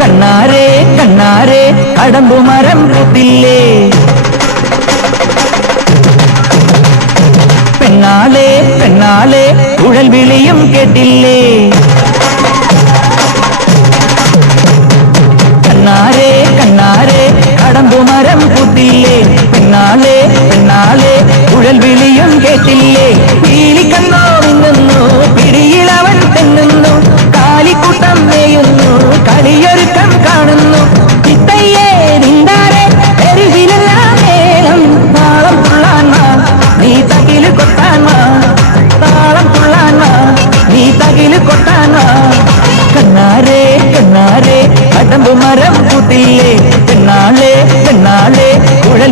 കണ്ണാരേ കണ്ണാരേ കടമ്പുമരം പൂത്തില്ലേ? കുഴൽ വിളിയും കേട്ടില്ലേ? കണ്ണാരേ കണ്ണാരേ കടമ്പുമരം കൂട്ടില്ലേ പെണ്ണാളെ പെണ്ണാളെ കുഴൽ വിളിയും കേട്ടില്ലേ? നീ തകിൽ കൊട്ടാൻ വാ കണ്ണാരേ കണ്ണാരേ കടമ്പു മരം പൂത്തില്ലേ പെണ്ണാളെ പെണ്ണാളെ കുഴൽ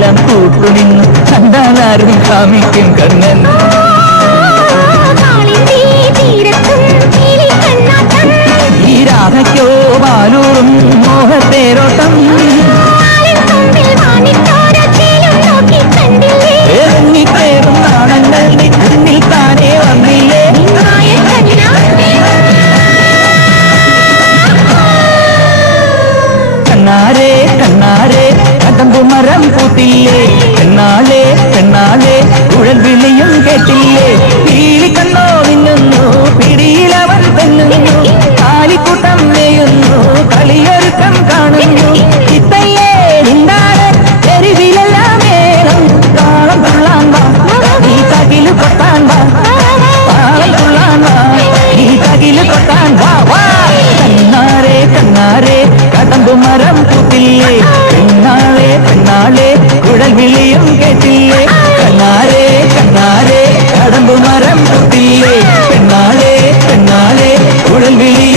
പയ്യനെല്ലാം കൂട്ടുനിന്നു കണ്ടാലാരും കാമിക്കും കണ്ണൻ. ഈ രാധയ്ക്കോ ബാലൂറും മോഹത്തേരോട്ടം കേട്ടില്ലേ? പീലി കണ്ണോ മിന്നുന്നു പിടിയിലവൻ തെന്നുന്നു. കാലിക്കൂട്ടം നെയ്യുന്നു. കളിയൊരുക്കം കാണുന്നു. മരം പൂത്തില്ലേ? പെണ്ണാളെ പെണ്ണാളെ കുഴൽ വിളിയും കേട്ടില്ലേ? me.